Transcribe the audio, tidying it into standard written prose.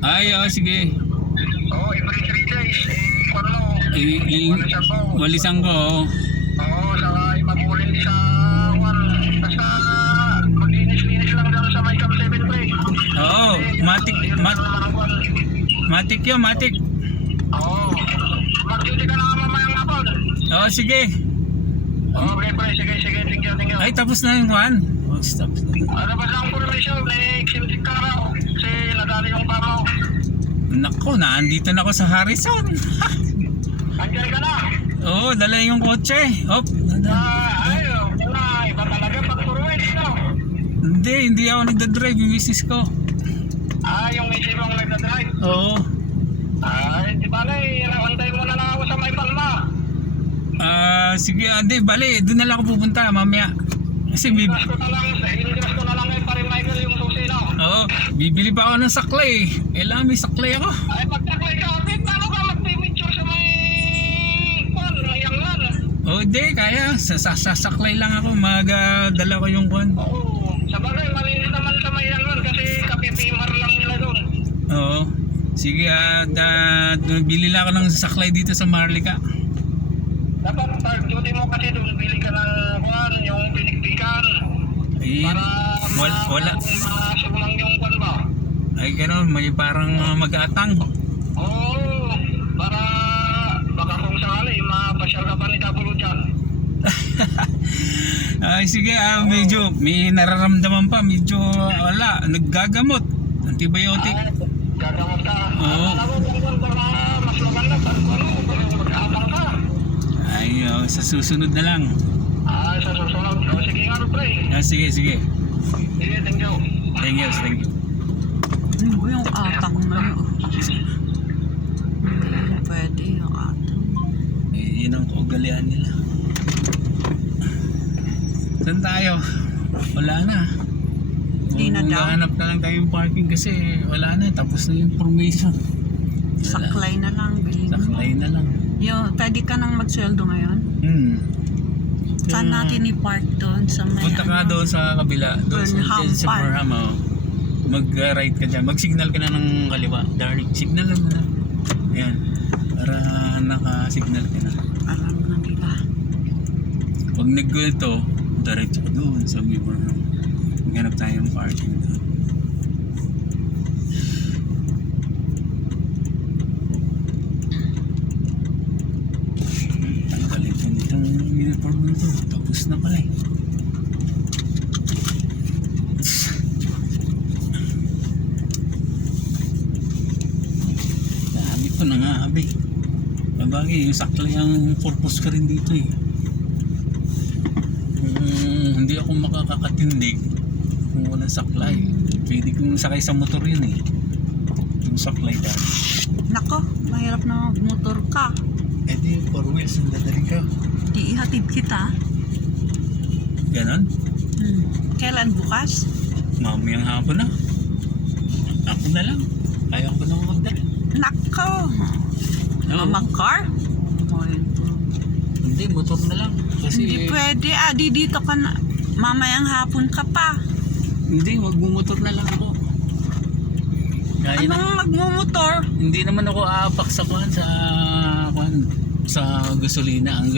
Ay, sige. Oo, every 3 days. Kung ano, walisan ko. Walisan ko. Oo, saka ipagulin sa kwan. Basta maglinis-linis lang dyan sa may Camp 7 pre. Oo, matik, matik yun, matik. Oo. Mag-duty ka na mamayang hapon. Oo, sige. Okay pre, sige, thank you. Ay, tapos na yung one. Oh, stop. Ano ba lang information? Eximtik ka raw. Kasi nadali yung pamaw. Nako, naandito na ako sa Harrison. Andiyan ka na. Oo, dala yung kotse. Op. Iba talaga pag forward, no? Hindi ako nagdadrive, yung misis ko. Yung isip ang nagdadrive. Oo. Di bale, antay mo na lang ako sa may Palma. Sige, hindi, bali, doon na lang ako pupunta mamaya. Kasi Inas ko na lang kay Pare Michael yung susi, no? Oo, bibili pa ako ng saklay. Kailangan may saklay ako. Ay, pagtaklay ka, paano ka mag-picture sa may kwan, yang lan? Hindi, kaya. Sasaklay lang ako. Dala ko yung kwan. Oo, sa bagay, malinis naman sa may yang lan kasi kapipimar lang nila doon. Oo. Sige, bili lang ako ng saklay dito sa Marlica. Dapat pag duty mo kasi doon, bili ka ng kwan, yung pinikpikan. Ay, Para wala. masumang yung kwan ba? Ay, gano'n. May parang mag-atang. Oo, para baka kung sakali, mapasyal ka pa ni Tabulo dyan. Ay, sige, medyo may nararamdaman pa. Medyo, wala. Naggagamot. Antibiotic. Ay, gagamot ka. Oo. Ako kung baka mas maganda, pag mag-aatang ka. Ay, sa susunod na lang. Sa susunod. Sige nga, pre. Sige. Sige, thank you. Thank you. Ano ba yung atang na yun? Hindi pwede yung atang. Yun ang kaugalian nila. Saan tayo? Wala na. Hindi na daw. Hanap na lang tayong parking kasi wala na. Tapos na yung formation. Saklay na lang. Bilhin mo. Saklay na lang. Yo, pwede ka nang magsweldo ngayon? Saan natin i-park doon sa may Punta ka doon sa kabila. Doon sa Park. Burnham. Mag-right ka dyan. Mag-signal ka na ng kaliwa. Darling, signal lang mo na. Ayan. Para naka-signal ka na. Alam na nila. Pag nag-go diretso ka doon sa may Burnham. Maghanap tayong parking doon. Tanggalin ko nitong uniform nito. Tapos na pala eh. Dami ko na nga abi. Bagay, yung saklay ang purpose ka rin dito eh. Hindi ako makakakatindig kung walang saklay. Pwede kong sakay sa motor yun eh. Yung saklay dahil. Nako, mahirap na motor ka. Eh di, 4 wheels ang dadaling ka. Di ihatid kita. Ganon? Kailan bukas? Mamayang hapon na. Ako na lang. Kaya ko na magdala. Nako! Mag-car? Hindi, motor na lang. Kasi, Hindi pwede. Di dito ka na. Mamayang hapon ka pa. hindi, magmumotor na lang ako. Kaya na. Anong magmumotor? Hindi naman ako aapak sa sa gasolina. Ang